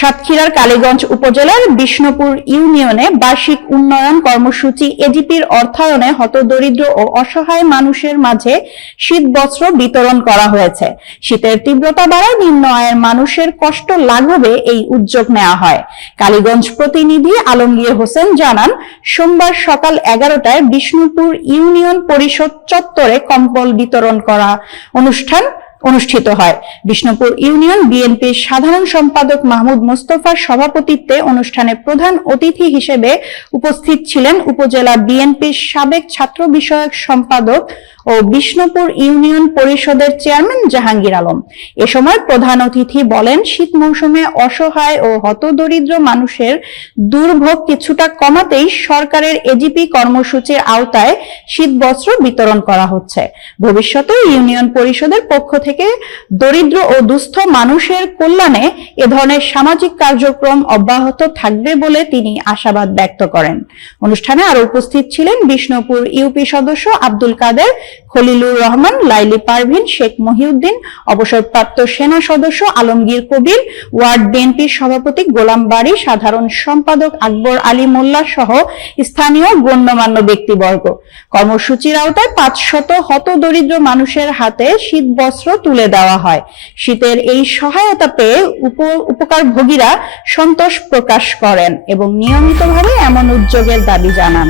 সাতক্ষীরার কালীগঞ্জ উপজেলার বিষ্ণুপুর ইউনিয়নে বার্ষিক উন্নয়ন কর্মসূচি এজিপির অর্থায়নে হতদরিদ্র ও অসহায় মানুষের মাঝে শীত বস্ত্র বিতরণ করা হয়েছে। শীতের তীব্রতা বাড়ায় নিম্ন আয়ের মানুষের কষ্ট লাঘবে এই উদ্যোগ নেওয়া হয়। কালীগঞ্জ প্রতিনিধি আলমগীর হোসেন জানান, সোমবার সকাল 11টায় বিষ্ণুপুর ইউনিয়ন পরিষদ চত্বরে কম্বল বিতরণ করা অনুষ্ঠিত হয়। বিষ্ণুপুর ইউনিয়ন বিএনপির সাধারণ সম্পাদক মাহমুদ মোস্তফার সভাপতিত্বে অনুষ্ঠানে প্রধান অতিথি হিসেবে উপস্থিত ছিলেন উপজেলা বিএনপির সাবেক ছাত্র বিষয়ক সম্পাদক ও বিষ্ণুপুর ইউনিয়ন পরিষদের চেয়ারম্যান জাহাঙ্গীর আলম। এ সময় প্রধান অতিথি বলেন, শীত মৌসুমে অসহায় ও হতদরিদ্র মানুষের দুর্ভোগ কিছুটা কমাতেই সরকারের এজিপি কর্মসূচির আওতায় শীত বস্ত্র বিতরণ করা হচ্ছে। ভবিষ্যতে ইউনিয়ন পরিষদের পক্ষ থেকে দরিদ্র ও দুস্থ মানুষের কল্যাণে এ ধরনের সামাজিক কার্যক্রম অব্যাহত থাকবে বলে তিনি আশাবাদ ব্যক্ত করেন। অনুষ্ঠানে আরো উপস্থিত ছিলেন বিষ্ণুপুর ইউপি সদস্য আব্দুল কাদের, খলিলুর রহমান, লাইলি পারভিন, শেখ মহিউদ্দিন, অবসরপ্রাপ্ত সেনা সদস্য আলমগীর কবির, ওয়ার্ড বিএনপির সভাপতি গোলাম বাড়ি, সাধারণ সম্পাদক আকবর আলী মোল্লা সহ স্থানীয় গণ্যমান্য ব্যক্তিবর্গ। কর্মসূচির আওতায় 500 হতদরিদ্র মানুষের হাতে শীত বস্ত্র তুলে দেওয়া হয়। শীতের এই সহায়তা পেয়ে উপকারভোগীরা সন্তোষ প্রকাশ করেন এবং নিয়মিতভাবে এমন উদ্যোগের দাবি জানান।